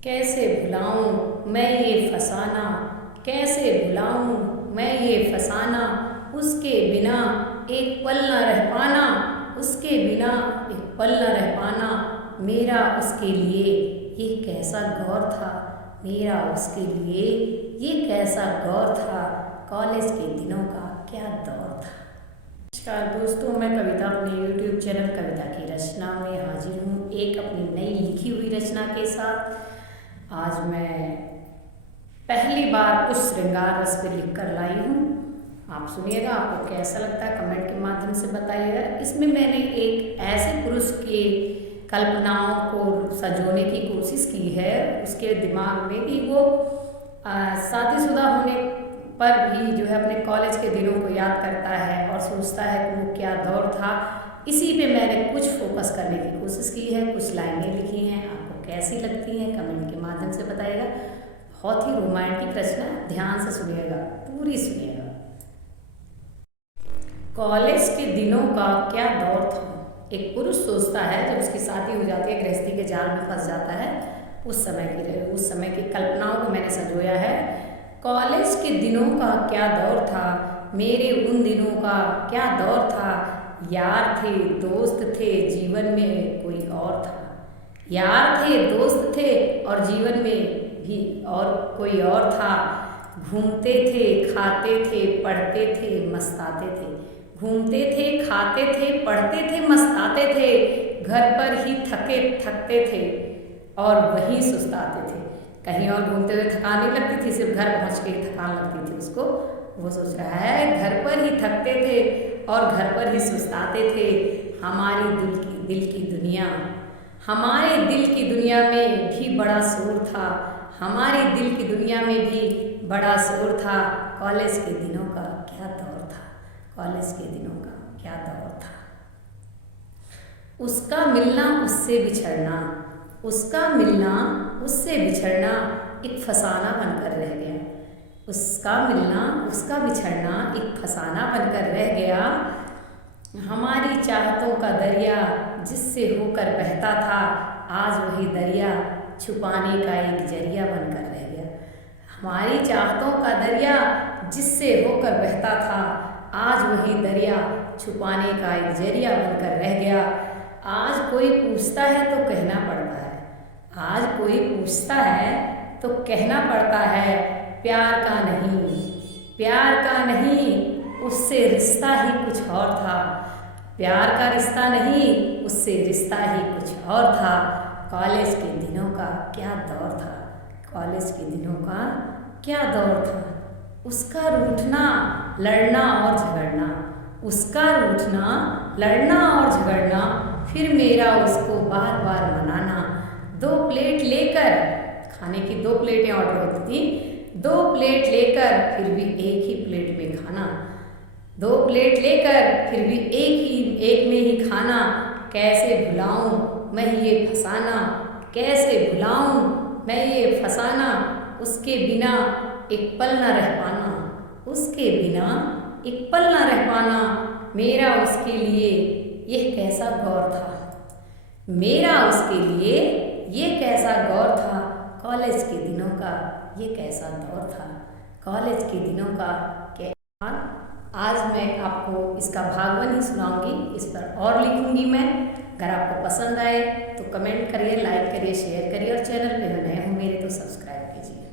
कैसे भुलाऊं मैं ये फसाना, कैसे भुलाऊं मैं ये फसाना, उसके बिना एक पल न रह पाना, उसके बिना एक पल न रह पाना। मेरा उसके लिए ये कैसा गौर था, मेरा उसके लिए ये कैसा गौर था, कॉलेज के दिनों का क्या दौर था। नमस्कार दोस्तों, मैं कविता अपने YouTube चैनल कविता की रचना में हाजिर हूँ एक अपनी नई लिखी हुई रचना के साथ। आज मैं पहली बार उस श्रृंगार रस पे लिख कर लाई हूँ। आप सुनिएगा, आपको कैसा लगता है कमेंट के माध्यम से बताइएगा। इसमें मैंने एक ऐसे पुरुष की कल्पनाओं को सजोने की कोशिश की है, उसके दिमाग में भी वो शादीशुदा होने पर भी जो है अपने कॉलेज के दिनों को याद करता है और सोचता है कि वो क्या दौर था। इसी पे मैंने कुछ फोकस करने की कोशिश की है, कुछ लाइनें लिखी हैं। आपको कैसी लगती हैं कमेंट के माध्यम से बताइएगा। बहुत ही रोमांटिक रचना, ध्यान से सुनिएगा, पूरी सुनिएगा। कॉलेज के दिनों का क्या दौर था। एक पुरुष सोचता है जब उसकी शादी हो जाती है, गृहस्थी के जाल में फंस जाता है, उस समय की कल्पनाओं को मैंने संजोया है। कॉलेज के दिनों का क्या दौर था, मेरे उन दिनों का क्या दौर था। यार थे, दोस्त थे, जीवन में कोई और था। यार थे, दोस्त थे और जीवन में भी और कोई और था। घूमते थे, खाते थे, पढ़ते थे, मस्ताते थे। घूमते थे, खाते थे, पढ़ते थे, मस्ताते थे। घर पर ही थकते थे और वहीं सुस्ताते थे। कहीं और घूमते हुए थकान नहीं लगती थी, सिर्फ घर पहुँच के ही थकान लगती थी उसको। वो सोच रहा है घर पर ही थकते थे और घर पर ही सुस्ताते थे। हमारी दिल की दुनिया, हमारे दिल की दुनिया में भी बड़ा शोर था। हमारी दिल की दुनिया में भी बड़ा शोर था। कॉलेज के दिनों का क्या दौर था, कॉलेज के दिनों का क्या दौर था। उसका मिलना, उससे बिछड़ना, उसका मिलना, उससे बिछड़ना एक फसाना बनकर रह गया। उसका मिलना, उसका बिछड़ना एक फसाना बनकर रह गया। हमारी चाहतों का दरिया जिससे होकर बहता था, आज वही दरिया छुपाने का एक जरिया बनकर रह गया। हमारी चाहतों का दरिया जिससे होकर बहता था, आज वही दरिया छुपाने का एक जरिया बनकर रह गया। आज कोई पूछता है तो कहना पड़ता है, आज कोई पूछता है तो कहना पड़ता है, प्यार का नहीं, प्यार का नहीं, उससे रिश्ता ही कुछ और था। प्यार का रिश्ता नहीं, उससे रिश्ता ही कुछ और था। कॉलेज के दिनों का क्या दौर था, कॉलेज के दिनों का क्या दौर था। उसका रूठना, लड़ना और झगड़ना, उसका रूठना, लड़ना और झगड़ना, फिर मेरा उसको बार बार मनाना। 2 प्लेट लेकर, खाने की 2 प्लेटें ऑर्डर होती थी, 2 प्लेट लेकर फिर भी एक ही प्लेट में खाना। 2 प्लेट लेकर फिर भी एक में ही खाना। कैसे भुलाऊं मैं ये फसाना, कैसे भुलाऊं मैं ये फसाना, उसके बिना एक पल न रह पाना, उसके बिना एक पल न रह पाना। मेरा उसके लिए यह कैसा गौर था, मेरा उसके लिए ये कैसा गौर था। कॉलेज के दिनों का ये कैसा दौर था, कॉलेज के दिनों का क्या। आज मैं आपको इसका भागवन ही सुनाऊंगी, इस पर और लिखूंगी मैं। अगर आपको पसंद आए तो कमेंट करिए, लाइक करिए, शेयर करिए और चैनल पे नए हो मेरे तो सब्सक्राइब कीजिए।